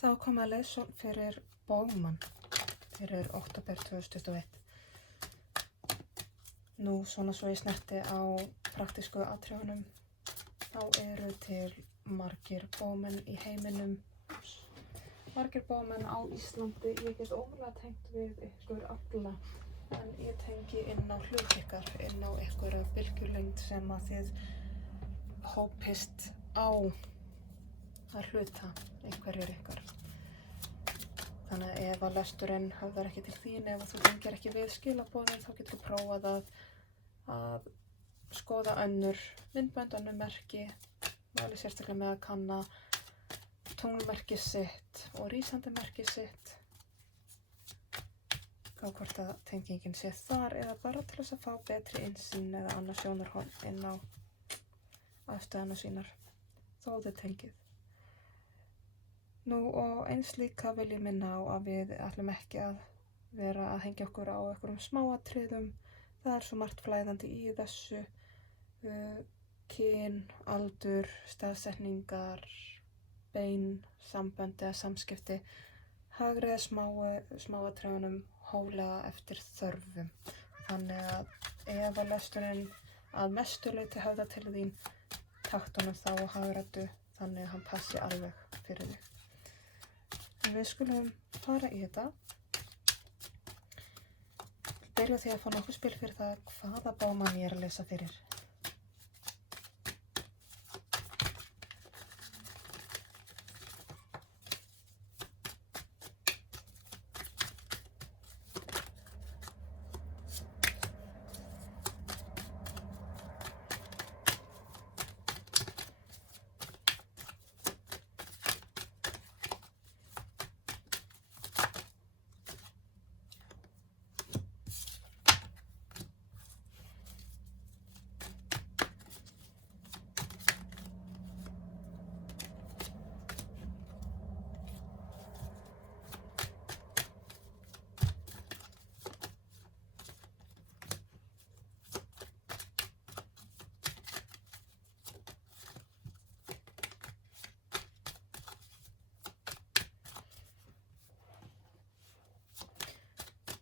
Þá kom að leiðsögn fyrir Bowman fyrir október 2021. Nú svona svo ég snerti á praktísku atriðunum, þá eru til margir Bowman í heiminum, margir Bowman á Íslandi. Ég get ómögulega tengt við ykkur alla, en ég tengi inn á hlut ykkar, inn á ykkur bylgjulengd sem að þið hópist á að hluta einhverjir ykkar. Þannig að ef að lesturinn höfðar ekki til þín, ef þú tengir ekki við skilaboðin, þá getur þú prófað að skoða önnur myndbönd, önnur merki, alveg sérstaklega með að kanna tunglmerki sitt og rísandi merki sitt. Gá hvort að tengingin sé þar, eða bara til þess að fá betri innsýn eða annað sjónarhorn inn á aðstæðuna sínar, þó þið tengið. Nú og eins líka vil ég minna á að við ætlum ekki að vera að hengja okkur á einhverjum smáatriðum. Það er svo margt flæðandi í þessu, kyn, aldur, staðsetningar, bein, sambönd eða samskipti. Hagræða smáatriðunum hóflega eftir þörfum. Þannig að ef að lesturinn að mestu leyti höfða til þín, taktu honum þá og hagræddu þannig að hann passi alveg fyrir þig. En við skulum fara í þetta. Byrja því að fá nokkuð spil fyrir það hvaða Bowman ég er að lesa fyrir.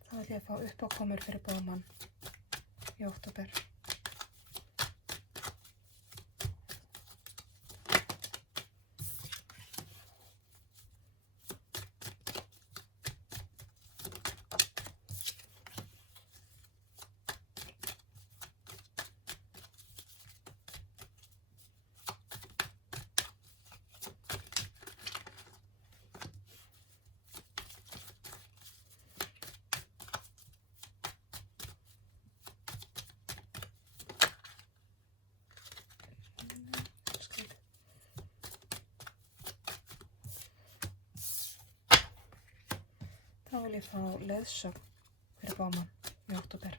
Þá ætla ég að fá uppákomur fyrir Bowman í október. Þá vil ég fá leiðsögn fyrir Bowman í október.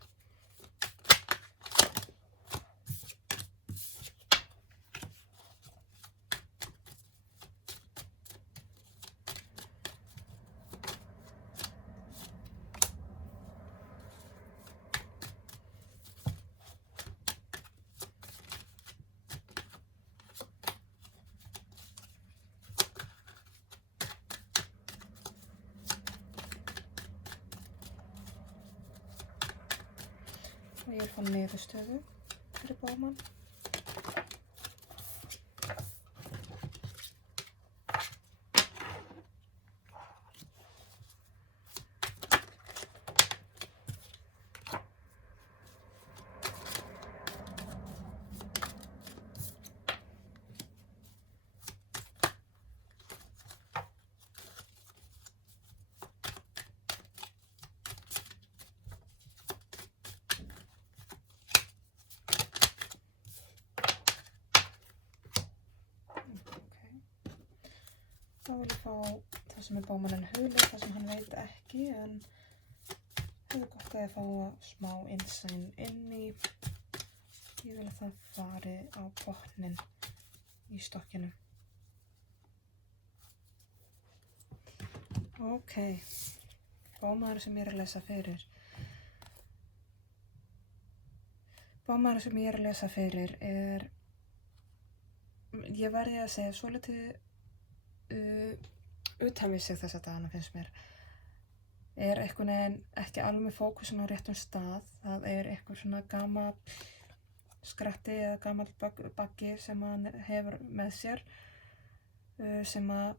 Og ég vil fá niðurstöðu fyrir Bowman. Þá vil ég fá það sem er Bowmanin hugleitt, það sem hann veit ekki, en hefur gott að ég fá smá innsæn inn í. Ég vil að það fari á botninn í stokkinu. Ok, Bowmanin sem ég er að lesa fyrir. Bowmanin sem ég er að lesa fyrir er, ég verði að segja, svolítið utan við sig þessa dagana finnst mér. Er einhvern veginn ekki alveg með fókusin á réttum stað. Það er einhver svona gamall skratti eða gamall baggi sem hann hefur með sér, sem að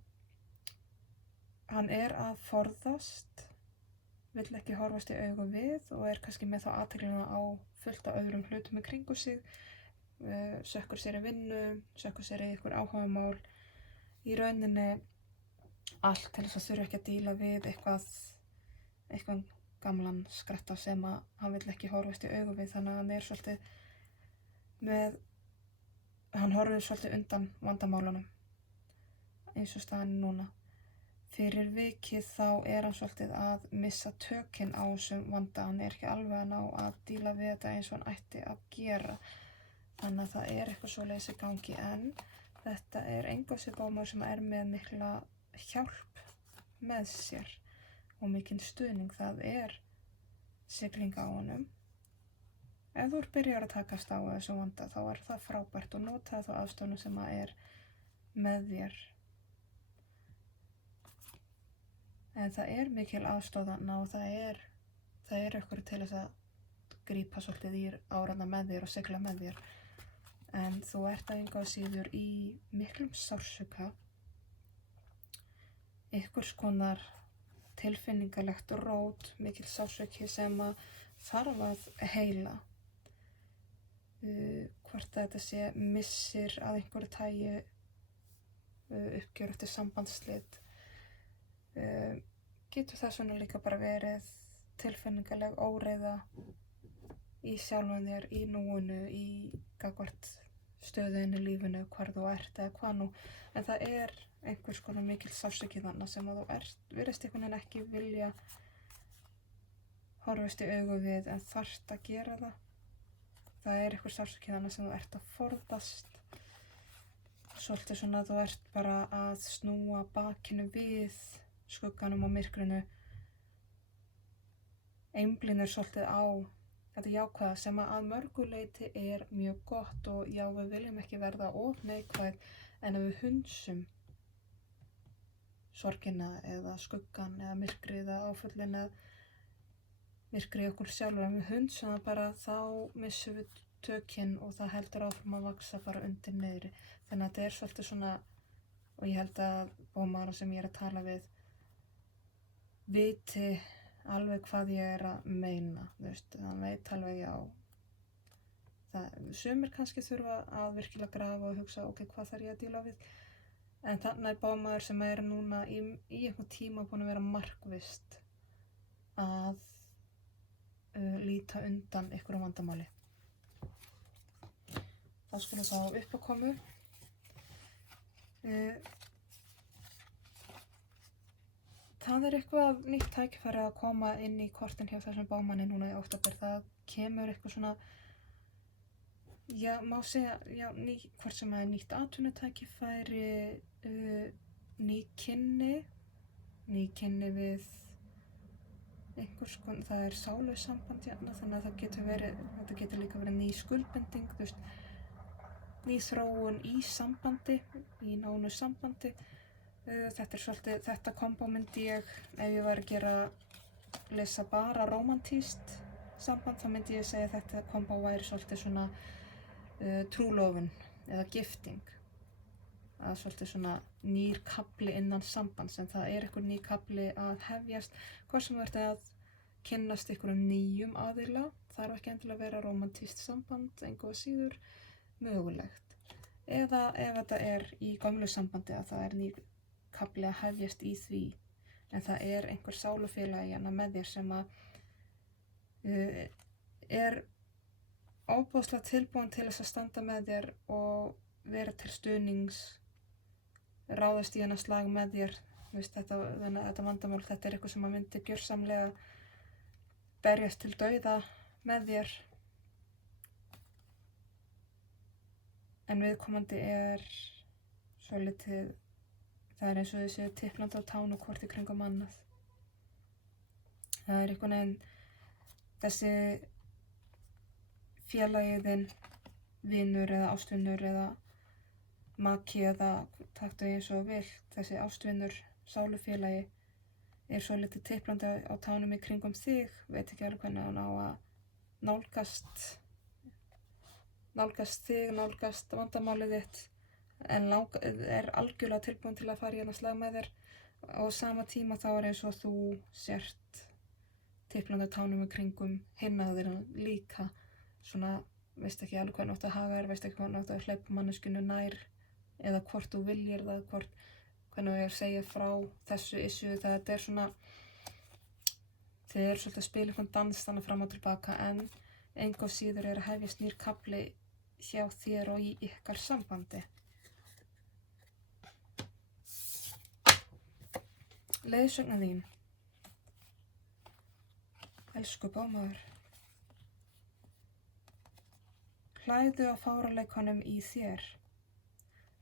hann er að forðast, vill ekki horfast í augu við og er kannski með þá athyglina á fullt af öðrum hlutum í kringu sig, sökkur sér í vinnu, sökkur sér í einhver áhugamál, í rauninni allt til þess að þurfa ekki að díla við eitthvað gamlan skratta sem að hann vill ekki horfast í augu við, þannig að hann er svolítið hann horfir svolítið undan vandamálunum eins og staðan núna. Fyrir vikið þá er hann svolítið að missa tökin á þessum vanda, hann er ekki alveg að ná að díla við þetta eins og hann ætti að gera. Þannig að það er eitthvað svoleiðis í gangi, en þetta er engu sér bómaður sem er með mikla hjálp með sér og mikinn stuðning. Það er sigling á honum. Ef þú byrjar að takast á þessu vanda þá er það frábært og nota þá aðstofnum sem að er með þér. En það er mikil aðstoðana og það er eitthvað til þess að grípa svolítið í árana með þér og sigla með þér. En þú ert að engu að síður í miklum sársauka, einhvers konar tilfinningalegt rót, mikil sársauki sem að þarf að heila. Hvort þetta sé missir að einhverju tagi, uppgjör eftir sambandsslit, getur það svona líka bara verið tilfinningaleg óreiða í sjálfum þér, í núinu, í gagnvart stöðunni í lífinu, hvar þú ert eða hvað nú, en það er einhvers konar mikil sársauki þarna sem að þú virðist einhvern veginn ekki vilja horfast í augu við en þarft að gera það. Það er einhver sársauki þarna sem þú ert að forðast, svolítið svona að þú ert bara að snúa bakinu við skugganum og myrkrinu, einblínir svolítið á þetta jákvæða sem að mörgu leyti er mjög gott og já, við viljum ekki verða of neikvæð, en ef við hunsum sorgina eða skuggan eða myrkrið eða áföllin eða myrkrið okkur sjálfur, ef við hunsum það bara þá missum við tökin og það heldur áfram að vaxa bara undir niðri. Þannig að þetta er svolítið svona, og ég held að bómaðurinn sem ég er að tala við viti alveg hvað ég er að meina, þú veist, hann veit alveg já. Sumir kannski þurfa að virkilega grafa og hugsa, ok, hvað þarf ég að díla við? En þarna er bómaður sem er núna í einhvern tíma búin að vera markvisst að líta undan einhverjum vandamáli. Það skulum þá uppákomu. Það er eitthvað nýtt tækifæri að koma inn í kortin hjá þessum bómanni núna í október. Það kemur eitthvað svona, já, má segja, já, hvort sem er nýtt atvinnutækifæri, ný kynni við einhvers konar, það er sálusamband hérna, þannig að þetta getur líka verið ný skuldbinding, þú veist, ný þróun í sambandi, í nánu sambandi. Þetta er svolítið, þetta kombo myndi ég, ef ég var að lesa bara rómantískt samband, þá myndi ég segja að þetta kombo væri svolítið svona trúlofun eða gifting. Að svolítið svona nýr kafli innan sambands, en það er einhver nýr kafli að hefjast, hvort sem verður að kynnast einhverjum nýjum aðila, þarf ekki endilega að vera rómantískt samband, engu að síður mögulegt. Eða ef þetta er í gömlu sambandi að það er nýr kafli að hefjast í því, en það er einhver sálufélagi hérna með þér sem að er óbúðslega tilbúin til þess að standa með þér og vera til stuðnings, ráðast í hennar slag með þér. Veist, þetta vandamál, þetta er eitthvað sem að myndi gjörsamlega berjast til dauða með þér, en viðkomandi er svolítið, það er eins og þessi tiplandi á tánu hvort í kringum annað. Það er einhvern veginn þessi félagiðinn, vinur eða ástvinur eða maki eða taktu eins og vilt, þessi ástvinur sálufélagi er svo litið tiplandi á tánum í kringum þig, veit ekki alveg hvernig hann á að nálgast þig, nálgast vandamálið þitt, en er algjörlega tilbúin til að fara í slag með þér, og á sama tíma þá er eins og þú sért tiplandi á tánum í kringum hinn að þér líka, svona, veist ekki alveg hvernig átt að haga þér, veist ekki hvernig átt að hleypa manneskjunni nær, eða hvort þú viljir það, hvernig ég segja frá þessu issue, þetta er svona, þið eru svolítið að spila einhvern dans þannig fram og tilbaka, en engu síður er að hefjast nýr kafli hjá þér og í ykkar sambandi. Leiðsögnin þín. Elsku bómaður. Hlæðu á fáránleikanum í þér.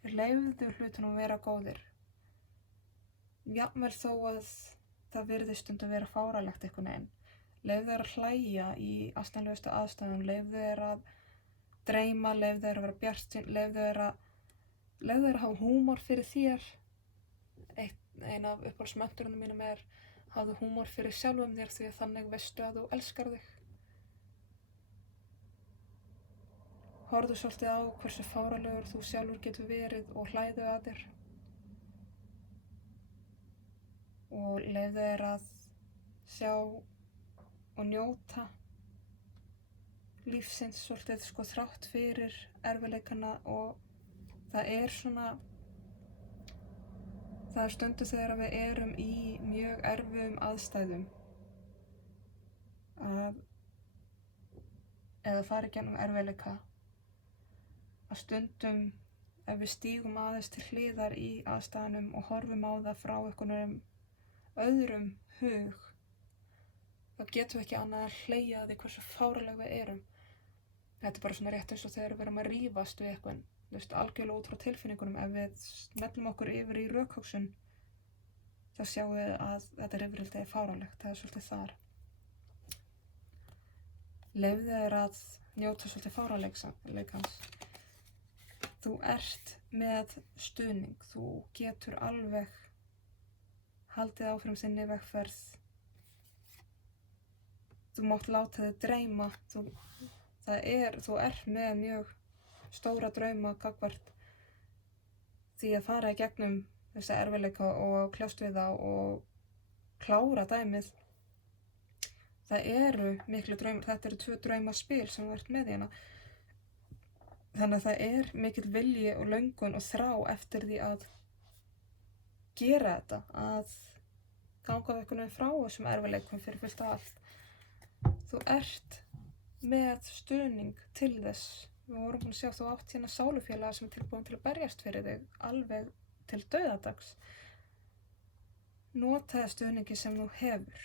Leyfðu hlutunum vera góðir. Jafnvel þó að það virðist stundum vera fáránlegt einhvern veginn. Leyfðu þér að hlæja í astanlegustu aðstæðum, leyfðu þér að dreyma, leyfðu þér að vera bjartsýn, leyfðu þér að hafa húmor fyrir þér. Ein af uppáhaldsmönturunum mínum er: hafðu húmor fyrir sjálfum þér, því að þannig veistu að þú elskar þig. Horfðu svolítið á hversu fáránlegur þú sjálfur getur verið og hlæðu að þér. Og leyfðu þér að sjá og njóta lífsins svolítið, þrátt fyrir erfiðleikana, og það er stundu þegar við erum í mjög erfiðum aðstæðum eða fara gegnum erfiðleika, að stundum ef við stígum aðeins til hliðar í aðstæðunum og horfum á það frá einhvernum öðrum hug, þá getum við ekki annað að hlegja að því hversu fáránleg við erum. Þetta er bara svona rétt eins og þegar við erum að rífast við eitthvað, algjörlega út frá tilfinningunum. Ef við smellum okkur yfir í rökhugsun, þá sjáum við að þetta rifrildi er fáránlegt. Það er svolítið þar. Leyfðu þér að njóta svolítið fáránleikans. Þú ert með stuðning. Þú getur alveg haldið áfram þinni vegferð. Þú mátt láta þig dreyma. Þú ert með mjög stóra drauma gagnvart því að fara í gegnum þessa erfiðleika og kljást við þá og klára dæmið. Það eru miklu draumar, þetta eru 2 draumaspil sem þú ert með hérna. Þannig að það er mikill vilji og löngun og þrá eftir því að gera þetta, að ganga einhvern veginn frá þessum erfiðleikum fyrir fullt af allt. Þú ert með stuðning til þess. Við vorum búin að sjá, þú átt hérna sálufélaga sem er tilbúin til að berjast fyrir þig alveg til dauðadags. Notaðu stuðningi sem þú hefur.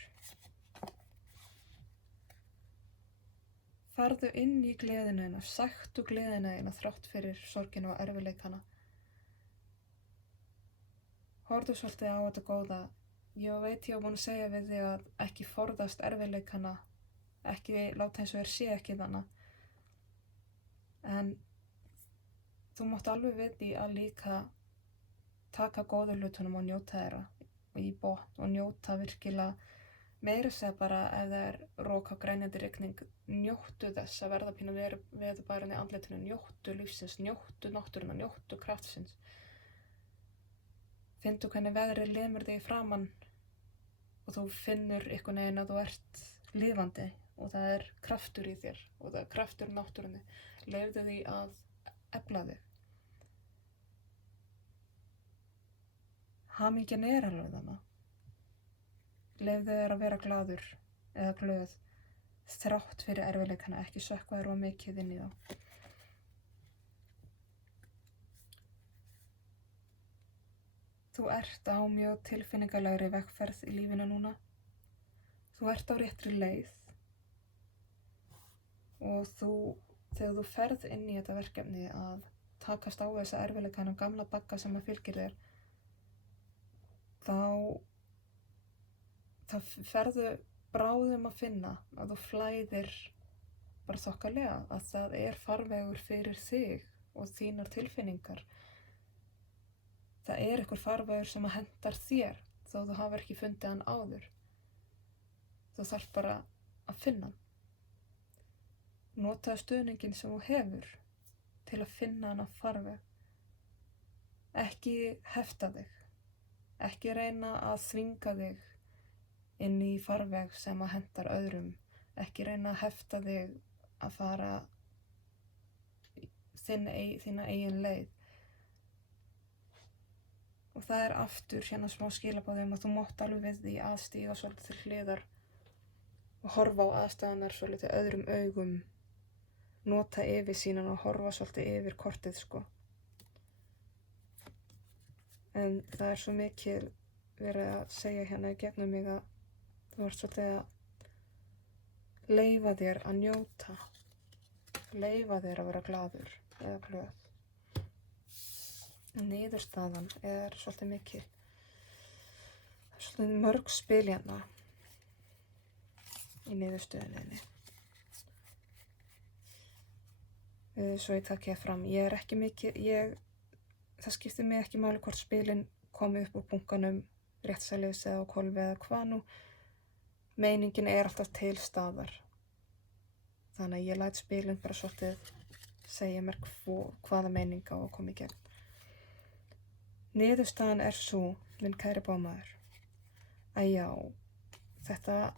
Farðu inn í gleðina þína, sæktu gleðina þína þrátt fyrir sorgina og erfiðleikana. Horfðu svolítið á þetta góða. Ég veit ég var búin að segja við þig að ekki forðast erfiðleikana, ekki láta eins og sé ekki þannig. En þú mátt alveg við því að líka taka góðu hlutunum og njóta þeirra í botn og njóta virkilega meira segja bara ef það er rok á grænjandi rigning, njóttu þess að verða pínu veðurbærinn í andlitinu, njóttu lífsins, njóttu náttúruna, njóttu kraftsins. Finndu hvernig veðrið lemur þig í framann og þú finnur einhvern veginn að þú ert lifandi og það er kraftur í þér og það er kraftur í náttúrunni. Leyfðu því að efla þig. Hamingjan er alveg þannig. Leyfðu þér að vera glaður eða glöð þrátt fyrir erfiðleikana, ekki sökkva þér of mikið inn í þá. Þú ert á mjög tilfinningalegri vegferð í lífinu núna. Þú ert á réttri leið og þegar þú ferð inn í þetta verkefni að takast á þessa erfiðleikana gamla bagga sem að fylgir þér, þá ferðu bráðum að finna að þú flæðir bara þokkalega, að það er farvegur fyrir þig og þínar tilfinningar. Það er einhver farvegur sem að hentar þér. þó þú hafir ekki fundið hann áður. Þú þarft bara að finna hann. Notaðu stuðninginn sem þú hefur til að finna hann að farveg. Ekki hefta þig. Ekki reyna að þvinga þig inn í farveg sem að hentar öðrum. Ekki reyna að hefta þig að fara þína eigin leið. Og það er aftur hérna smá skilaboð að þú mátt alveg við því að stíga svolítið til hliðar og horfa á aðstæðunar svolítið öðrum augum. Nota yfirsýnina og horfa svolítið yfir kortið, sko. En það er svo mikið verið að segja hérna í gegnum mig að þú ert svolítið að leyfa þér að njóta. Leyfa þér að vera glaður eða glöð. Niðurstaðan er svolítið mikið. Það er svolítið mörg spil hérna í niðurstöðunni. Svo ég takk ég fram. Ég er ekki mikið, það skiptir mig ekki máli hvort spilin komi upp úr bunkanum, réttsælis eða á hvolfi eða hvað nú. Meiningin er alltaf til staðar. Þannig að ég læt spilin bara svolítið segja mér hvaða meining á að koma í gegn. Niðurstaðan er svo, minn kæri bómaður, að já, þetta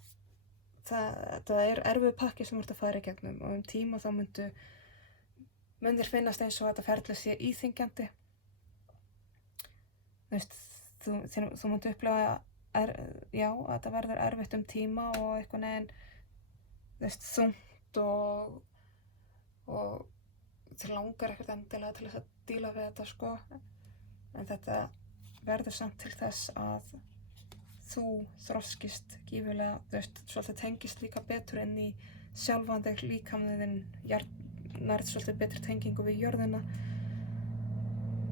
er erfiður pakki sem þú ert að fara í gegnum og tíma þá myndir finnast eins og þetta ferli sé íþyngjandi. Þú myndir upplega að þetta verður erfitt tíma og einhvern veginn þungt og þér langar ekkert endilega til þess að díla við þetta, sko. En þetta verður samt til þess að þú þroskist gífurlega, svolítið tengist líka betur inn í sjálfan þig, líkaminn þinn, nærð svolítið betri tengingu við jörðina.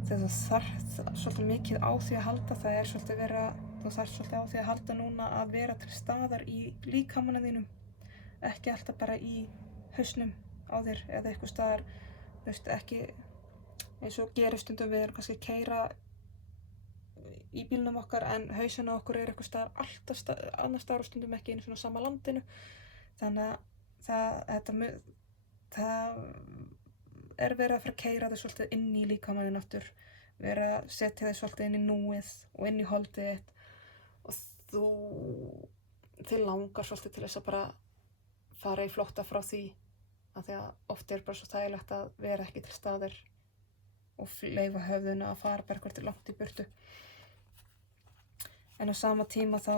Þegar þú þarft svolítið mikið á því að halda, þú þarft svolítið á því að halda núna að vera til staðar í líkamanum þínum, ekki alltaf bara í hausnum á þér eða eitthvað staðar, ekki eins og gerir stundum við erum kannski að keyra í bílnum okkar en hausinn á okkur er eitthvað staðar alltaf annars staðar og stundum ekki einu svona sama landinu. Þannig að það er verið að fara að keyra þig svolítið inn í líkamanninn aftur, verið að setja þig svolítið inn í núið og inn í holdið þitt og þig langar svolítið til þess að bara fara í flótta frá því af því að oft er bara svo þægilegt að vera ekki til staðar og leyfa höfðuna að fara bara eitthvað langt í burtu. En á sama tíma þá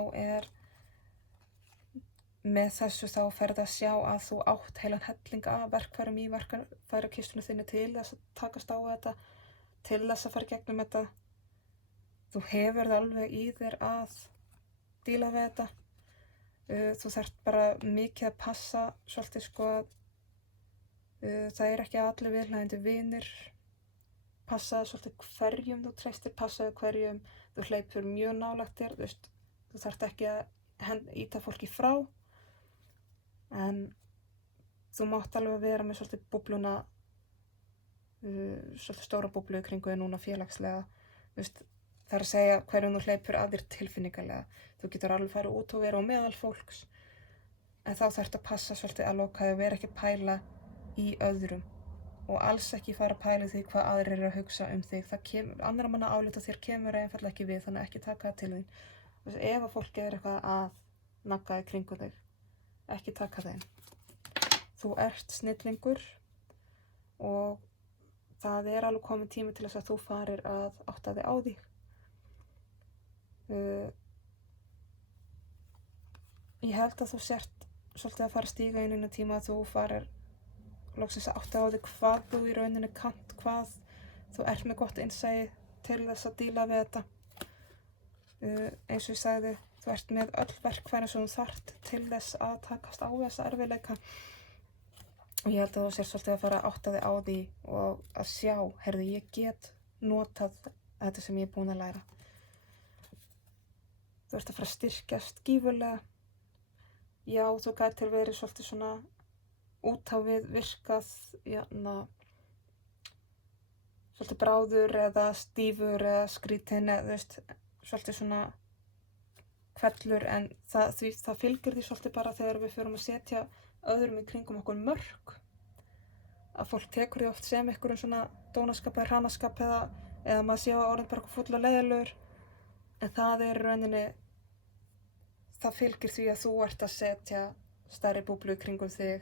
með þessu þá ferðu að sjá að þú átt heilan helling af verkfærum í verkfærakistunni þinni til þess að takast á þetta, til þess að fara í gegnum þetta. Þú hefur það alveg í þér að díla við þetta. Þú þarft bara mikið að passa svolítið, sko, það er ekki allir viðhlægjandi vinir. Passaðu svolítið hverjum þú treystir, passaðu hverjum þú hleypur mjög nálægt þér, þú þarft ekki að ýta fólki frá, en þú mátt alveg vera með svolítið búbluna, svolítið stóra búblu í kringu þig núna félagslega, það er að segja hverjum þú hleypur að þér tilfinningalega. Þú getur alveg farið út og vera á meðal fólks, en þá þarftu að passa svolítið að loka þig og vera ekki að pæla í öðrum. Og alls ekki fara að pæla því hvað aðrir eru að hugsa þig. Annarra manna álita þér kemur einfaldlega ekki við, þannig ekki taka það til þín. Ef að fólki er eitthvað að nagga í kringu þig, ekki taka þeim. Þú ert snillingur og það er alveg kominn tími til þess að þú farir að átta þig á því. Ég held að þú sért svolítið að fara að stíga inn í tíma að þú farir loksins að átta á því hvað þú í rauninni kannt, hvað þú ert með gott innsæi til þess að díla við þetta. Eins og ég sagði, þú ert með öll verkfæri sem þú þarft til þess að takast á þessa erfiðleika. Og ég held að þú sér svolítið að fara að átta þig á því og að sjá, heyrðu, ég get notað þetta sem ég er búin að læra. Þú ert að fara að styrkjast gífurlega. Já, þú gætir verið svolítið svona út á við virkað, svolítið bráður eða stífur eða skrítinn eða svolítið svona hvellur en það fylgir því svolítið bara þegar við förum að setja öðrum í kringum okkur mörk. Að fólk tekur því oft sem einhverjum svona dónaskap eða hranaskap eða maður sé orðin bara full og leiðilegur. En það er rauninni, það fylgir því að þú ert að setja stærri búblu í kringum þig.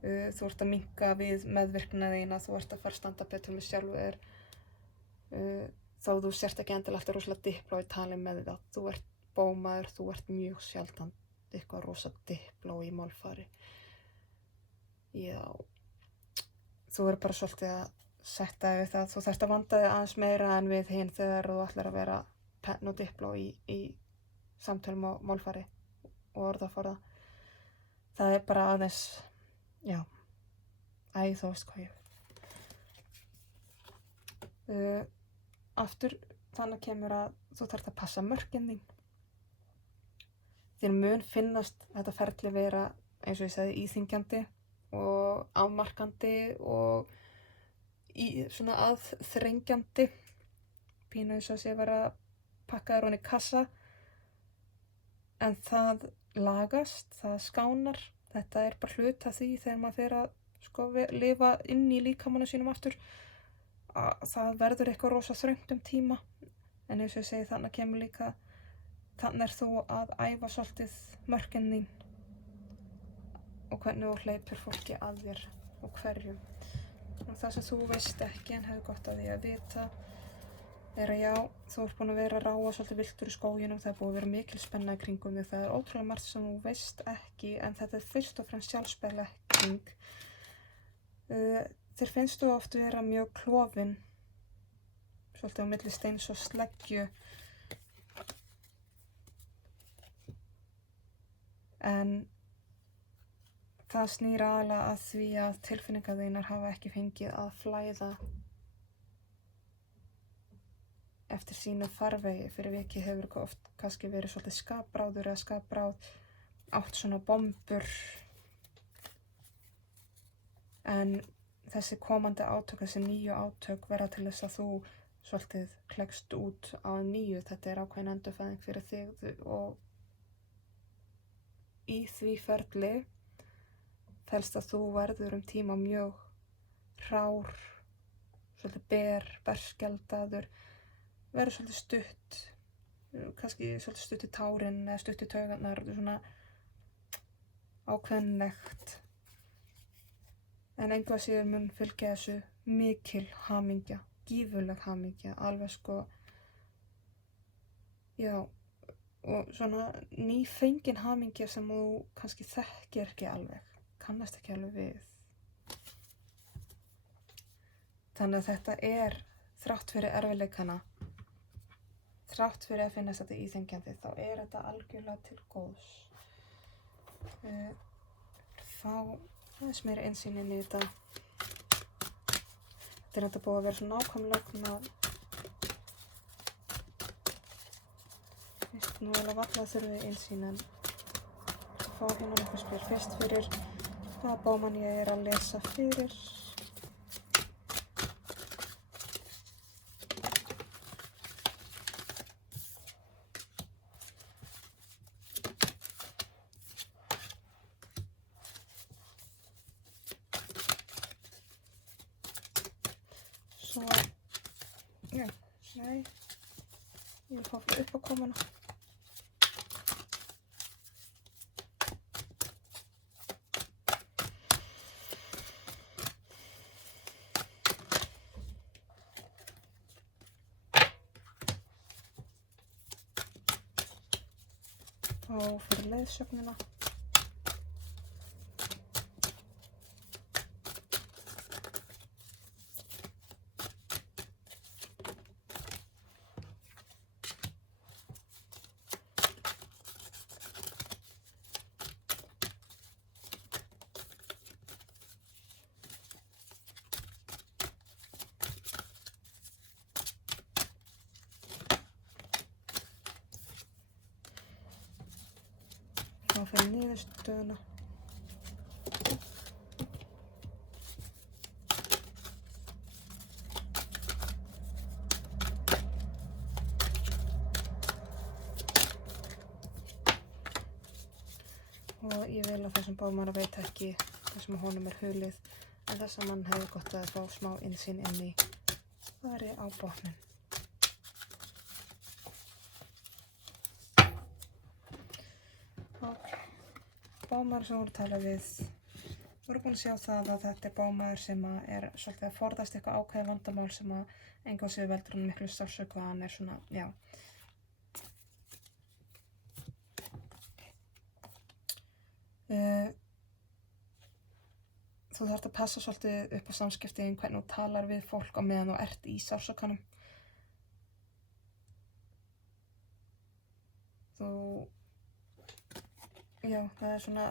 Þú ert að minnka við meðvirknina þína, þú ert að fara að standa betur með sjálfu þér. Þó þú sért ekki endilega alltaf rosalega dipló í tali með það. Þú ert bómaður, þú ert mjög sjaldan eitthvað rosa dipló í málfari. Já, þú verður bara svolítið að setja við það. Þú þarft að vanda þig aðeins meira en við hinn þegar þú ætlar að vera penn og dipló í samtölum og málfari og orðaforða. Það er bara aðeins, já, þú veist hvað ég vil. Aftur þannig kemur að þú þarft að passa mörkin þín. Þér mun finnast þetta ferli vera, eins og ég sagði, íþyngjandi og afmarkandi og svona aðþrengjandi. Pínu eins og sé vera að pakka þér ofan í kassa. En það lagast, það skánar. Þetta er bara hluti af því þegar maður fer að lifa inn í líkamanum sínum aftur. Það verður eitthvað rosa þröngt tíma. En eins og ég segi, þannig kemur líka, þannig er þú að æfa svolítið mörkin þín og hvernig þú hleypur fólki að þér og hverjum. Og það sem þú veist ekki en hefur gott að því að vita er að já, þú ert búin að vera að ráa svolítið villtur í skóginum, það er búin að vera mikil spenna í kringum þig, það er ótrúlega margt sem þú veist ekki en þetta er fyrst og fremst sjálfsbelekking. Þér finnst þú oft vera mjög klofin, svolítið á milli steins og sleggju. En það snýr aðalega að því að tilfinningar þínar hafa ekki fengið að flæða eftir sínu farvegi. Fyrir vikið hefur oft kannski verið svolítið skapbráður eða skapbráð, átt svona bombur. En þessi komandi átök, þessi nýju átök verða til þess að þú svolítið kleggst út á nýju. Þetta er ákveðin endurfæðing fyrir þig og í því ferli felst að þú verður tíma mjög hrár, svolítið berskjaldaður, verður svolítið stutt, kannski svolítið stutt í tárin eða stutt í taugarnar, svona ákveðnlegt. En engu að síður mun fylgja þessu mikil hamingja, gífurleg hamingja, alveg já, og svona nýfengin hamingja sem þú kannski þekkir ekki alveg, kannast ekki alveg við. Þannig að þetta er, þrátt fyrir erfiðleikana, þrátt fyrir að finnast þetta íþengjandi, þá er þetta algjörlega til góðs. Fá aðeins meira innsýn inn í þetta. Þetta er þetta búið að vera svo nákvæmlega veist nú alveg varla þurfi innsýn en fá hérna nokkuð spyr fyrst fyrir hvaða bóman ég er að lesa fyrir. Svo, já, nei, ég vil fá fyrir uppákomuna. Fá fyrir leiðsögnina. Fá fyrir niðurstöðuna. og ég vil að þessum bómara veit ekki það sem honum hulið, en þessa mann hefði gott að fá smá innsýn inn í fari á botnin. Ok, bómar sem voru að tala við voru búin að sjá það að þetta bómaður sem er svolítið að forðast eitthvað ákveðið vandamál sem engu að séu veldur hann miklu sársauka, hann svona, já. Þú þarft að passa svolítið upp á samskiptin, hvernig þú talar við fólk á meðan þú ert í sársaukanum. Já, það er svona,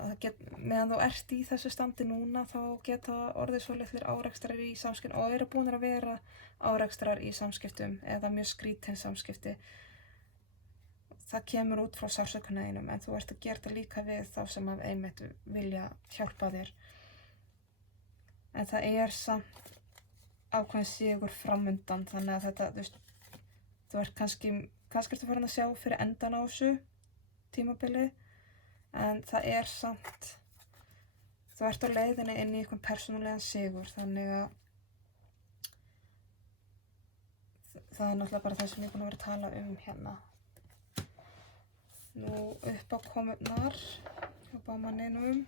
meðan þú ert í þessu standi núna þá geta orðið svo litlir árekstrar í samskiptum og eru búinir að vera árekstrar í samskiptum eða mjög skrítin samskipti. Það kemur út frá sársaukanum en þú ert að gera þetta líka við þá sem að einmitt vilja hjálpa þér. En það er samt ákveðin sigur framundan, þannig að þetta, þú ert kannski ertu farin að sjá fyrir endan á þessu tímabili, en það er samt, þú ert á leiðinni inn í einhvern persónulegan sigur, þannig að það er náttúrulega bara það sem ég er búin að vera að tala hérna. Nú uppákomurnar hjá bómanninum.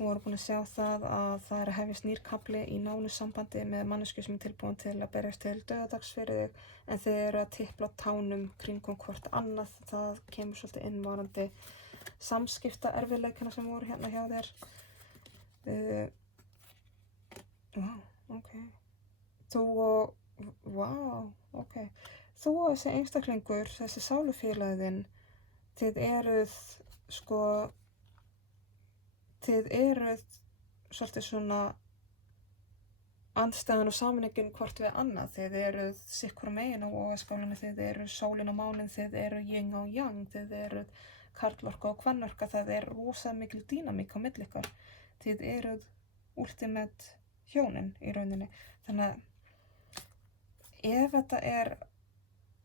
Við vorum búin að sjá það að það er að hefjast nýr kafli í nánu sambandi með manneskju sem er tilbúin til að berjast til dauðadags fyrir þig, en þið eru að tipla tánum kringum hvort annað. Það kemur svolítið inn varðandi samskipta erfiðleikana sem voru hérna hjá þér. Þú og þessi einstaklingur, þessi sálufélaginn, þið eruð svolítið svona andstæðan og sameiningin hvort við annað. Þið eruð sitt hvora megin á vogarskálinni, þið eruð sólin á máninn, þið eruð yin og yang, þið eruð karlorka og kvennorka, það er rosa mikil dýnamík á milli ykkar. Þið eruð ultimate hjónin í rauninni. Þannig að ef þetta er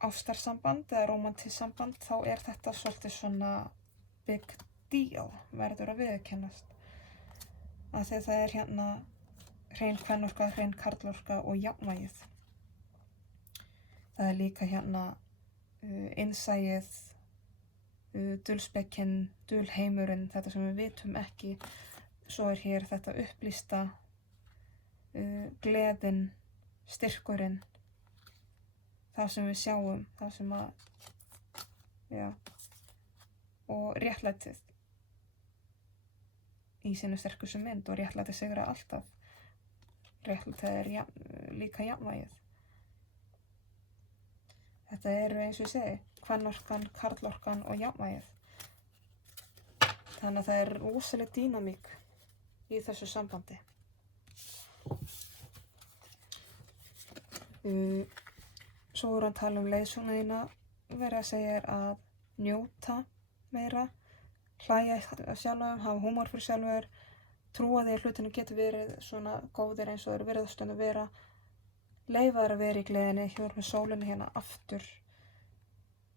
ástarsamband eða rómantískt samband þá er þetta svolítið svona big deal, verður að viðurkennast. Af því að það er hérna hrein kvennorka, hrein karlorka og jafnvægið. Það er líka hérna innsæið, dulspekkin, dulheimurinn, þetta sem við vitum ekki. Svo er hér þetta upplýsta, gleðin, styrkurinn, það sem við sjáum, það sem og réttlætið í sínu sterkustu mynd, og réttlætið sigra alltaf. Réttlætið er líka jafnvægið. Þetta eru eins og ég segi, kvennorkan, karlorkan og jafnvægið. Þannig að það er rosaleg dýnamík í þessu sambandi. Svo voru að tala leiðsöguna þína, verið að segja að njóta meira, hlæja sjálfum, hafa húmor fyrir sjálfur, trúa því að hlutinu getur verið svona góðir eins og þeir verið að stundum vera, leyfa þær að vera í gleðinni, hjá með sólinni hérna aftur.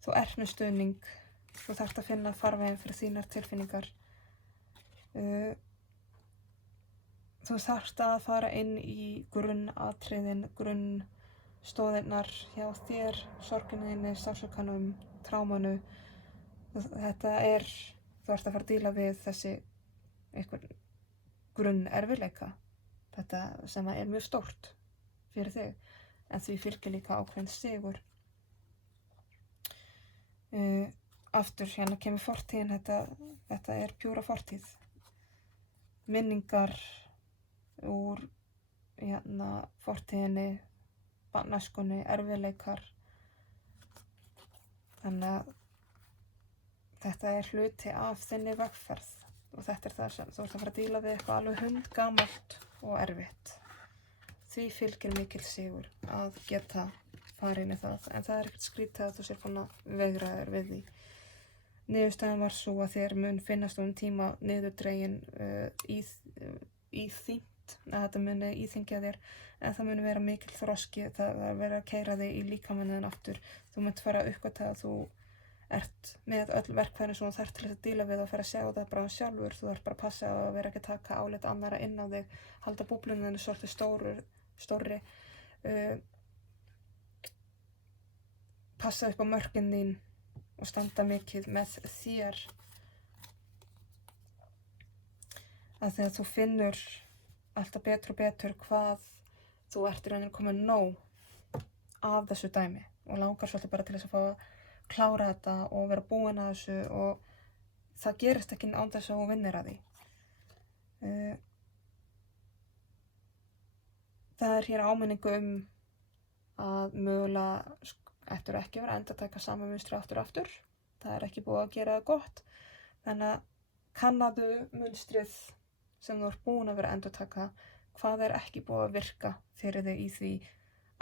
Þú ert með stuðning, þú þarft að finna farveginn fyrir þínar tilfinningar. Þú þarft að fara inn í grunnatriðin, grunnstóðirnar hjá þér, sorginniðinni, sársaukanum, trámanu. Þú ert að fara að díla við þessi einhvern grunnerfiðleika, þetta sem er mjög stórt fyrir þig, en því fylgir líka ákveðin sigur. Aftur hérna kemur fortíðin, þetta er pjúra fortíð. Minningar úr fortíðinni, barnæskunni, erfiðleikar. Þannig að þetta er hluti af þinni vegferð og þetta er það sem þú ert að fara að díla við eitthvað alveg hundgamalt og erfitt. Því fylgir mikil sigur að geta farið inn í það, en það er ekkert skrítið að þú sér búin að veigra þér við því. Niðurstaðan var svo að þér mun finnast tíma niðurdregin íþyngt, að þetta muni íþyngja þér, en það muni vera mikil þroski, það er verið að keyra þig í líkamann aftur. Þú munt fara að uppgötva að þú ert með öll verkfærin sem þú þarft til að díla við og fer að sjá það bara sjálfur. Þú ert bara að passa að vera ekki að taka álit annara inn á þig, halda búbluninu svolítið stórri, passa upp á mörkin þín og standa mikið með þér. Að þegar þú finnur alltaf betur og betur hvað þú ert í rauninni komin nóg af þessu dæmi og langar svolítið bara til þess að fá að klára þetta og vera búin að þessu og það gerist ekki án þess að þú vinnir að því. Það er hér áminningu að mögulega ættir ekki vera að endurtaka sama munstri aftur og aftur. Það er ekki búið að gera það gott. Þannig að kannaðu munstrið sem þú ert búin að vera að endurtaka, hvað er ekki búið að virka fyrir þig í því,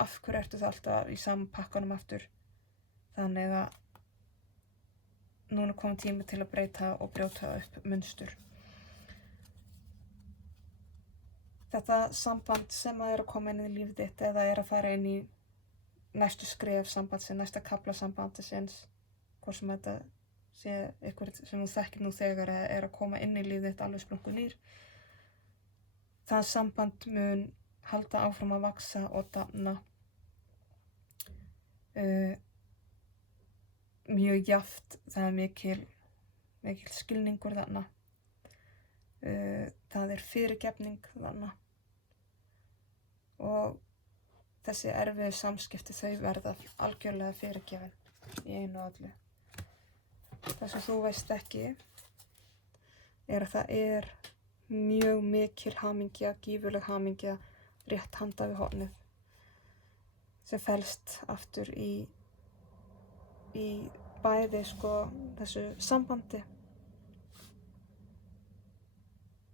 af hverju ertu það alltaf í sama pakkanum aftur. Þannig að núna er kominn tími til að breyta og brjóta upp munstur. Þetta samband sem að er að koma inn í lífið þitt eða er að fara inn í næstu skref sambandsins, næsta kafla sambandsins, hvort sem þetta sé eitthvað sem þú þekkir nú þegar er að koma inn í lífið þitt alveg sprungu nýr. Það samband mun halda áfram að vaxa og dafna mjög jafnt. Það er mikil skilningur þarna. Það er fyrirgefning þarna. Og þessi erfiðu samskipti, þau verða algjörlega fyrirgefin í einu og öllu. Það sem þú veist ekki er að það er mjög mikil hamingja, gífurleg hamingja rétt handa við hornið sem felst aftur í bæði þessu sambandi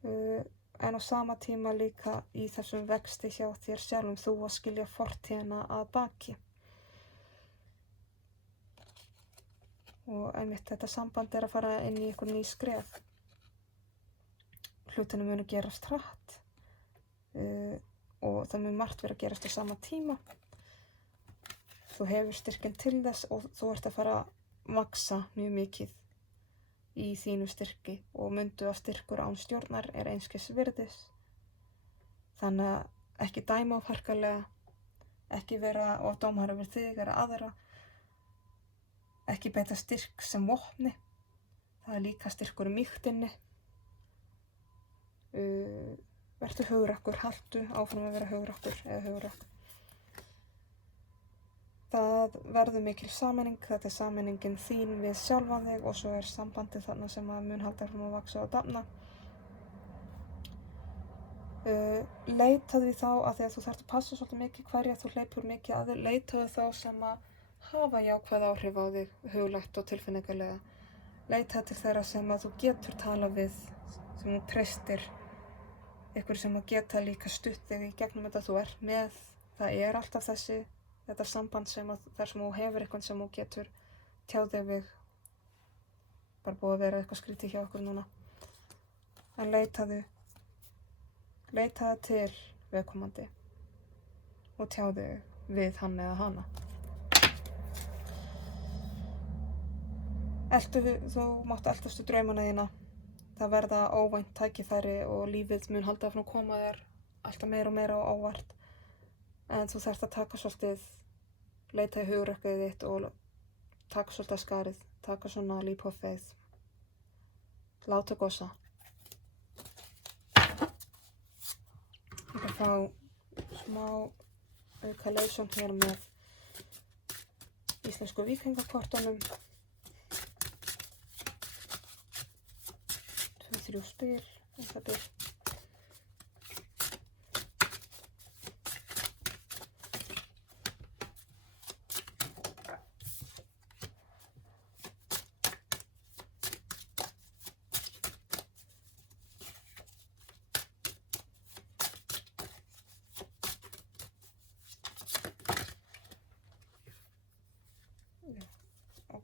en á sama tíma líka í þessum vexti hjá þér sjálfum, þú að skilja fortíðina að baki. Og einmitt þetta samband er að fara inn í einhver ný skref. Hlutinu munu gerast hratt og það mun margt vera að gerast á sama tíma. Þú hefur styrkinn til þess og þú ert að fara að vaxa mjög mikið í þínu styrki og mundu að styrkur án stjórnar er einskis virðis. Þannig að ekki dæma of harkalega, ekki vera of dómari yfir þig eða aðra, ekki beita styrk sem vopni, það er líka styrkur í mýktinni. Vertu hugrakkur, haltu áfram að vera hugrakkur eða hugrakkur. Það verður mikil sameining, þetta er sameiningin þín við sjálfan þig og svo er sambandið þarna sem að mun halda áfram að vaxa og dafna. Leitaðu þá að því að þú þarft að passa svolítið mikið hverja þú hleypur mikið að þig, leitaðu þá sem að hafa jákvæð áhrif á þig, huglægt og tilfinningalega. Leitaðu til þeirra sem að þú getur tala við, sem þú treystir, ykkur sem að geta líka stutt þig í gegnum þetta þú er með. Það er alltaf þetta samband þar sem þú hefur eitthvað sem þú getur tjáð þig við. Bara búið að vera eitthvað skrítið hjá okkur núna. En leitaðu til viðkomandi og tjáðu þig við hann eða hana. Þú mátt eltastu draumana þína. Það verða óvænt tækifæri og lífið mun halda áfram að koma þér alltaf meira og meira á óvart. En þú þarft að taka svolítið, leita í hugrekkið þitt og taka svolítið að skarið, taka svona leap of faith. Láta gosa. Ég kan fá smá auka lausum hér með íslensku víkingakortunum. 2-3 spil, það byrj.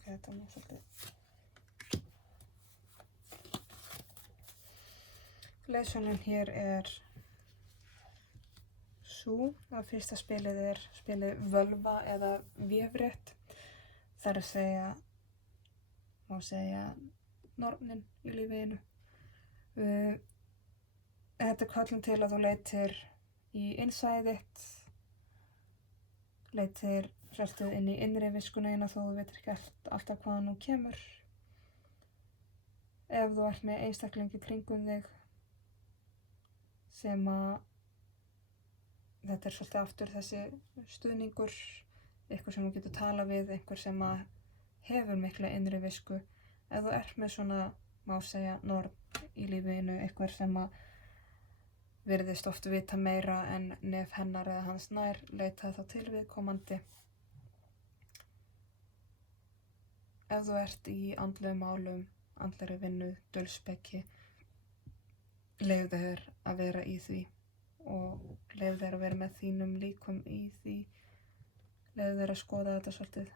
Þetta nú svolítið. Leysunin hér er sú að fyrsta spilið er spilið völva eða vefrétt. Það er að segja má segja, nornin í lífinu. Þetta er köllun til að þú leitir í innsæið þitt, leitir svolítið inn í innri viskuna þína þó þú veitir ekki alltaf hvaðan hún kemur. Ef þú ert með einstaklingi kringum þig sem að, þetta er svolítið aftur þessi stuðningur, einhver sem þú getur tala við, einhver sem að hefur mikla innri visku. Ef þú ert með svona, má segja, norn í lífinu, einhver sem að virðist oft vita meira en nef hennar eða hans nær, leita þá til viðkomandi. Ef þú ert í andlegum málum, andlegri vinnu, dulspeki, leyfðu þér að vera í því og leyfðu þér að vera með þínum líkum í því. Leyfðu þér að skoða þetta svolítið.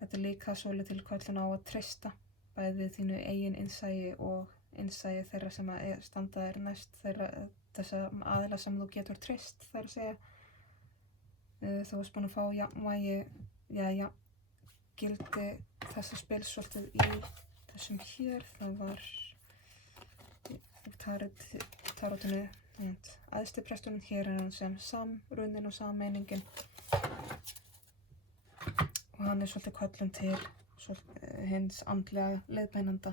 Þetta er líka svolítið til köllun á að treysta bæði þínu eigin innsæi og innsæi þeirra sem að standa þér næst, þessa aðila sem þú getur treyst, þar að segja. Þú varst búin að fá jafnvægi, gildi þessa spils svolítið í þessum hér. Það var tarotinu, æðsti presturinn, hér er hann sem samrunin og sammeiningin. Og hann er svolítið köllun til hins andlega leiðbeinanda.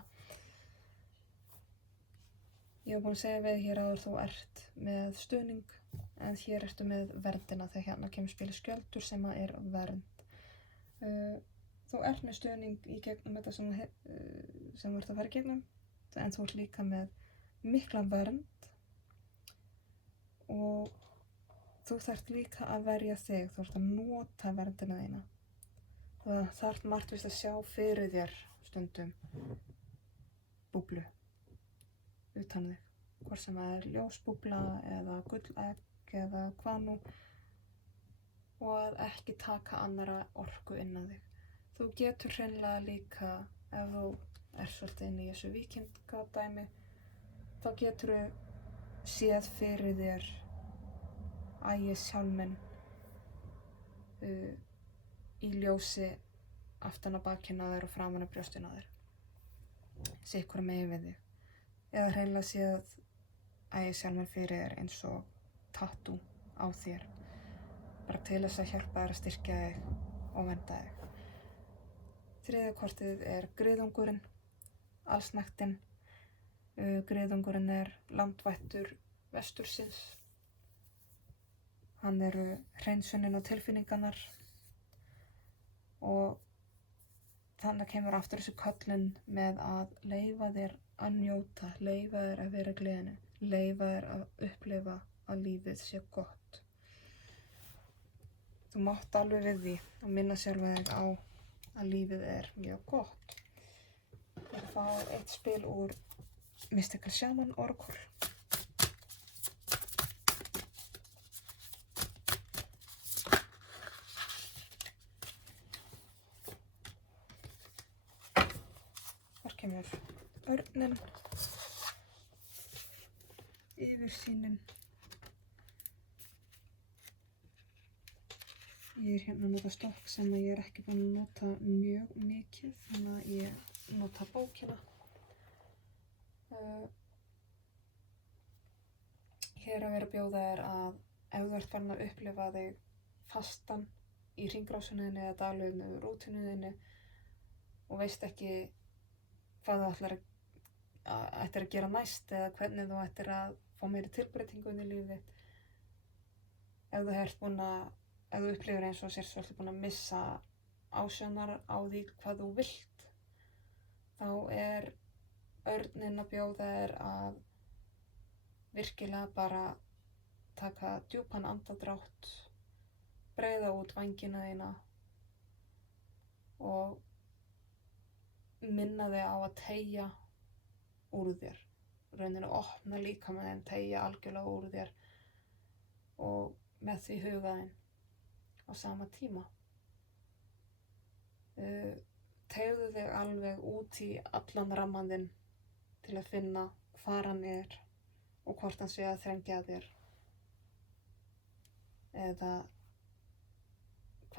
Ég var búin að segja við hér áður, þú ert með stuðning, en hér ertu með verndina, þegar hérna kemur spilið skjöldur sem að er vernd. Þú ert með stuðning í gegnum þetta sem þú ert að fara í gegnum, en þú ert líka með mikla vernd og þú þarft líka að verja þig, þú ert að nota verndina þína. Þú þarft margvist að sjá fyrir þér stundum búblu utan þig, hvort sem það er ljósbúbla eða gullegg eða hvað nú, og að ekki taka annara orku inn á þig. Þú getur hreinlega líka, ef þú er svolítið inn í þessu víkingadæmi, þá getur þú séð fyrir þér ægishjálminn í ljósi aftan á bakinu á þér og framan á brjóstinu á þér, sitthvoru megin við þig. Eða hreinlega séð ægishjálminn fyrir þér eins og tattoo á þér, bara til þess að hjálpa þér að styrkja þig og vernda þig. Þriðja kortið er griðungurinn, allsnægtin. Griðungurinn er landvættur vestursins. Hann eru hreinsunin og tilfinningarnar og þannig kemur aftur þessu köllun með að leyfa þér að njóta, leyfa þér að vera í gleðinu, leyfa þér að upplifa að lífið sé gott. Þú mátt alveg við því og minna sjálfa þig á að lífið er mjög gott. Ég fá eitt spil úr Mystical Shaman Oracle. Þar kemur örninn, yfirsýnin. Ég er hérna að nota stokk sem ég er ekki búin að nota mjög mikið, þannig að ég nota bókina. Hér að vera að bjóða þér að ef þú ert farin að upplifa þig fastan í hringrásuninni eða daglegum rútínuninni og veist ekki hvað þú ættir að gera næst eða hvernig þú ættir að fá meiri tilbreytingu inn í lífið þitt. Ef þú upplifir eins og sér svolítið búin að missa ásjónar á því hvað þú vilt, þá er örninn að bjóða þér að virkilega bara taka djúpan andardrátt, breiða út vængina þína og minna þig á að teygja úr þér. Rauninni opna líkaminn, teygja algjörlega úr þér og með því huga þinn á sama tíma. Teygðu þig alveg út í allan rammann þinn til að finna hvar hann er og hvort hann sé að þrengja þér eða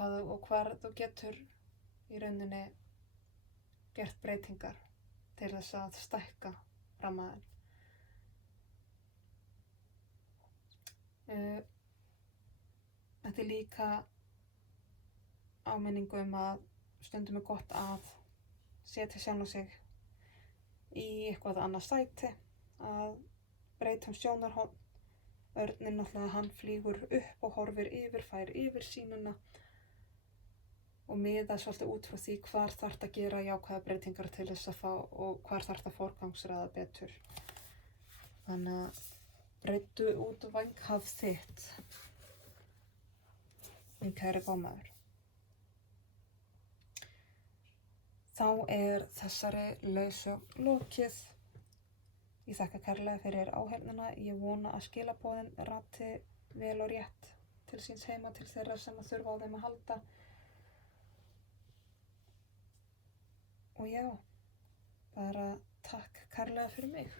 og hvar þú getur í rauninni gert breytingar til þess að stækka rammaðinn. Þetta líka áminningu að stundum gott að setja sjálfan sig í eitthvað annað sæti, að breyta sjónarhorn. Örninn náttúrulega, hann flýgur upp og horfir yfir, fær yfirsýnina og miða svolítið út frá því hvar þarft að gera jákvæða breytingar til þess að fá og hvar þarft að forgangsraða betur. Þannig að breiddu út vænghaf þitt, minn kæri bómaður. Þá þessari leiðsögn lokið. Ég þakka kærlega fyrir áheyrnina. Ég vona að skilaboðin rati vel og rétt til síns heima, til þeirra sem þurfa á þeim að halda. Og já, bara takk kærlega fyrir mig.